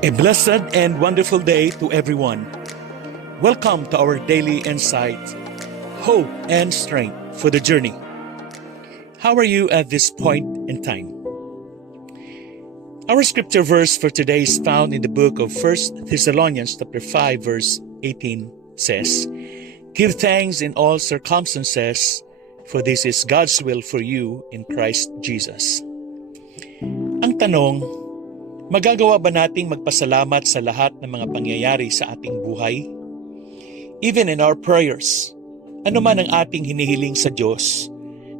A blessed and wonderful day to everyone. Welcome to our daily insight, hope and strength for the journey. How are you at this point in time? Our scripture verse for today is found in the book of 1 Thessalonians chapter 5 verse 18 says, "Give thanks in all circumstances, for this is God's will for you in Christ Jesus." Ang tanong, magagawa ba nating magpasalamat sa lahat ng mga pangyayari sa ating buhay? Even in our prayers, ano man ang ating hinihiling sa Diyos,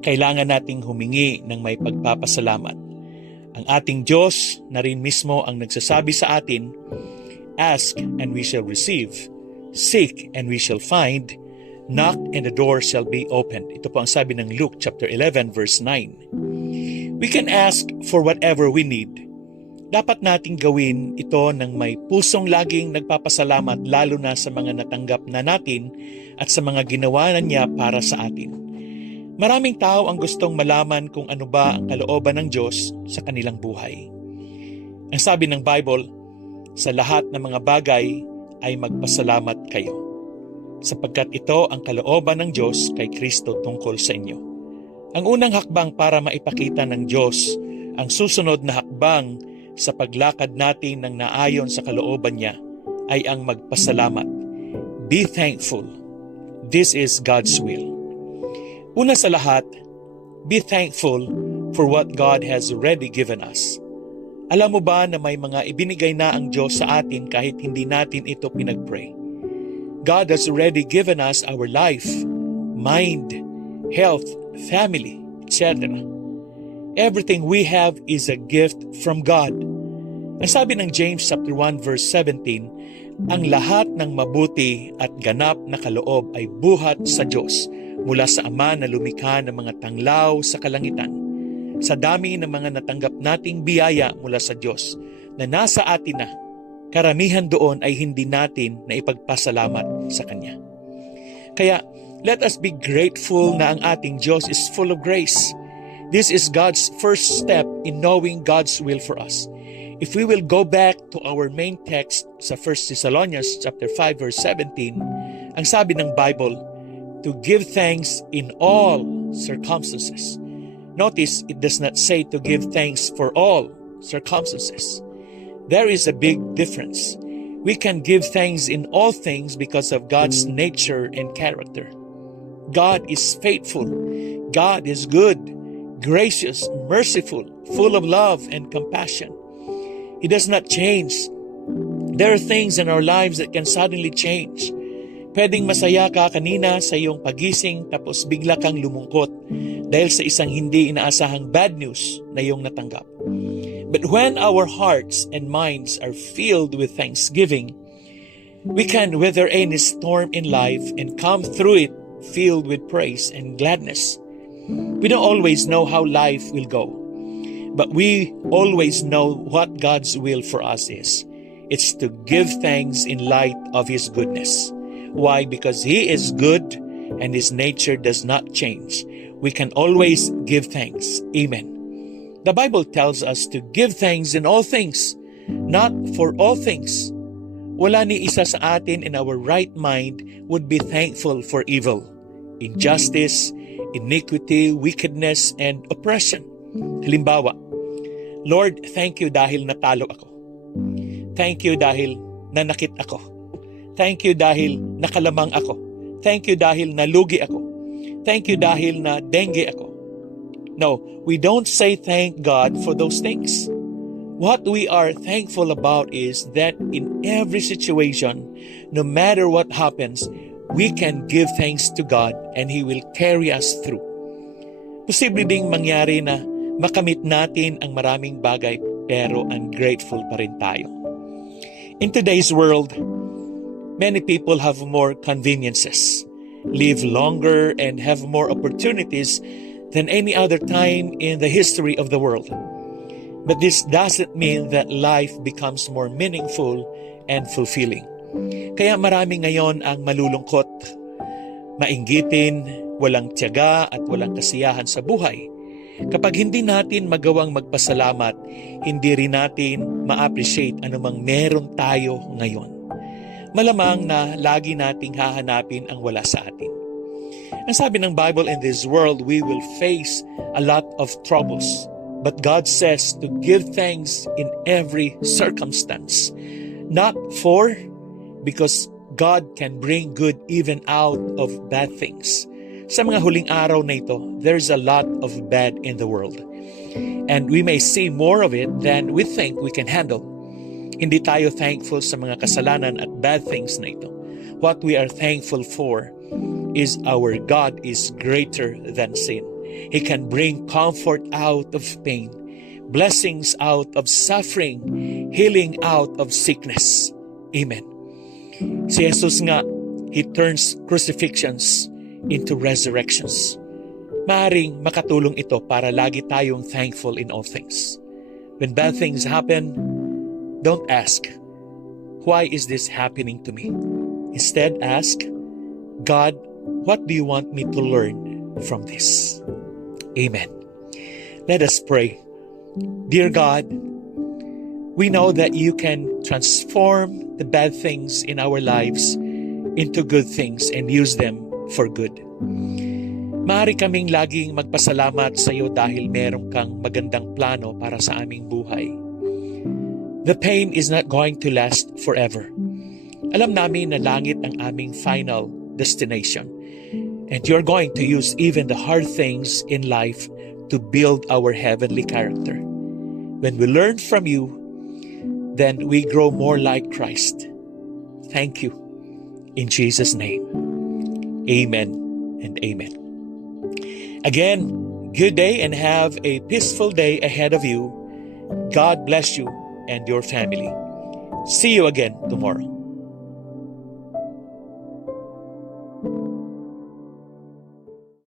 kailangan nating humingi ng may pagpapasalamat. Ang ating Diyos na rin mismo ang nagsasabi sa atin, "Ask and we shall receive, seek and we shall find, knock and the door shall be opened." Ito po ang sabi ng Luke chapter 11 verse 9. We can ask for whatever we need. Dapat nating gawin ito ng may pusong laging nagpapasalamat, lalo na sa mga natanggap na natin at sa mga ginawa na niya para sa atin. Maraming tao ang gustong malaman kung ano ba ang kalooban ng Diyos sa kanilang buhay. Ang sabi ng Bible, sa lahat ng mga bagay ay magpasalamat kayo, sapagkat ito ang kalooban ng Diyos kay Kristo tungkol sa inyo. Ang unang hakbang para maipakita ng Diyos ang susunod na hakbang sa paglakad natin ng naayon sa kalooban niya ay ang magpasalamat. Be thankful. This is God's will. Una sa lahat, be thankful for what God has already given us. Alam mo ba na may mga ibinigay na ang Diyos sa atin kahit hindi natin ito pinag-pray? God has already given us our life, mind, health, family, etc. Everything we have is a gift from God. Ang sabi ng James chapter 1 verse 17, ang lahat ng mabuti at ganap na kaloob ay buhat sa Diyos mula sa Ama na lumikha ng mga tanglaw sa kalangitan. Sa dami ng mga natanggap nating biyaya mula sa Diyos na nasa atin na, karamihan doon ay hindi natin na ipagpasalamat sa Kanya. Kaya, let us be grateful na ang ating Diyos is full of grace. This is God's first step in knowing God's will for us. If we will go back to our main text sa 1 Thessalonians chapter 5 verse 17, ang sabi ng Bible, to give thanks in all circumstances. Notice, it does not say to give thanks for all circumstances. There is a big difference. We can give thanks in all things because of God's nature and character. God is faithful. God is good, gracious, merciful, full of love and compassion. He does not change. There are things in our lives that can suddenly change. Pwedeng masaya ka kanina sa iyong pagising tapos bigla kang lumungkot dahil sa isang hindi inaasahang bad news na iyong natanggap. But when our hearts and minds are filled with thanksgiving, we can weather any storm in life and come through it filled with praise and gladness. We don't always know how life will go, but we always know what God's will for us is. It's to give thanks in light of His goodness. Why? Because He is good and His nature does not change. We can always give thanks. Amen. The Bible tells us to give thanks in all things, not for all things. Wala ni isa sa atin in our right mind would be thankful for evil, injustice, iniquity, wickedness, and oppression. Halimbawa, Lord, thank you dahil natalo ako. Thank you dahil nanakit ako. Thank you dahil nakalamang ako. Thank you dahil nalugi ako. Thank you dahil na dengue ako. No, we don't say thank God for those things. What we are thankful about is that in every situation, no matter what happens, we can give thanks to God and He will carry us through. Posible ding mangyari na makamit natin ang maraming bagay pero ungrateful pa rin tayo. In today's world, many people have more conveniences, live longer, and have more opportunities than any other time in the history of the world. But this doesn't mean that life becomes more meaningful and fulfilling. Kaya marami ngayon ang malulungkot, mainggitin, walang tiyaga at walang kasiyahan sa buhay. Kapag hindi natin magawang magpasalamat, hindi rin natin ma-appreciate anumang meron tayo ngayon. Malamang na lagi nating hahanapin ang wala sa atin. Ang sabi ng Bible, in this world, we will face a lot of troubles. But God says to give thanks in every circumstance. Not because God can bring good even out of bad things. Sa mga huling araw na ito, there's a lot of bad in the world. And we may see more of it than we think we can handle. Hindi tayo thankful sa mga kasalanan at bad things na ito. What we are thankful for is our God is greater than sin. He can bring comfort out of pain, blessings out of suffering, healing out of sickness. Amen. Si Jesus nga, He turns crucifixions into resurrections. Maaring makatulong ito para lagi tayong thankful in all things. When bad things happen, don't ask, why is this happening to me? Instead, ask, God, what do you want me to learn from this? Amen. Let us pray. Dear God, we know that you can transform the bad things in our lives into good things and use them for good. Maaari kaming laging magpasalamat sa iyo dahil meron kang magandang plano para sa aming buhay. The pain is not going to last forever. Alam namin na langit ang aming final destination. And you're going to use even the hard things in life to build our heavenly character. When we learn from you, then we grow more like Christ. Thank you. In Jesus' name. Amen and amen. Again, good day and have a peaceful day ahead of you. God bless you and your family. See you again tomorrow.